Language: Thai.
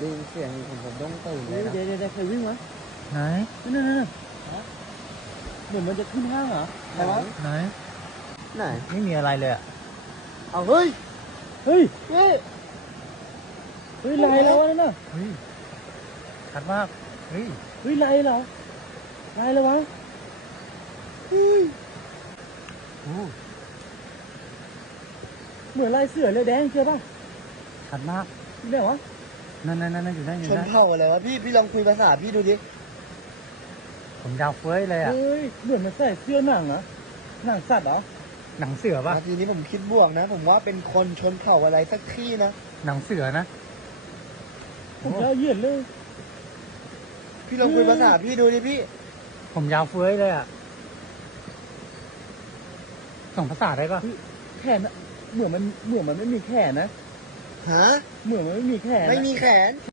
ได้ยินเสียงผมผมต้องตื่นเลเฮ้ยยนะเดี๋ยวเดี๋ยวเดี๋ยวใครวิ่งวะไหน นั่นนั่นนั่นเหมือนมันจะขึ้นห้างเหรอใครวะไหน ไหนไม่มีอะไรเลยอะเอาเฮ้ยเฮ้ยเฮ้ยเฮ้ยลายแล้ววะนั่นน่ะเฮ้ยชัดมาก เฮ้ย เฮ้ยลายเหรอลายแล้ววะเฮ้ยโอ้เหมือนลายเสือเลยแดงเชื่อป่ะชัดมากเนี่ยวะ นั่นนั่นนั่นอยู่นั่นอชยู่นนั่นเผ่าอะไรวะพี่พี่ลองคุยภาษาพี่ดูดิผมยาวเฟ้ยเลยอะเฮ้ยเหมือนมันใส่เสื้อหนังนะหนังสัตว์เหรอหนังเสือป่ะนาทีนี้ผมคิดบวกนะ ผมว่าเป็นคนชนเผ่าอะไรสักที่นะหนังเสือนะผมจะเอาเหยียดเลย พี่ลองคุยภาษาพี่ดูดิพี่ ผมยาวเฟ้ยเลยอะส่งภาษาได้ป่ะแขนอะเหมือนมันเหมือนมันไม่มีแขนนะ ฮะเหมือนมันไม่มีแขนนะไม่มีแขน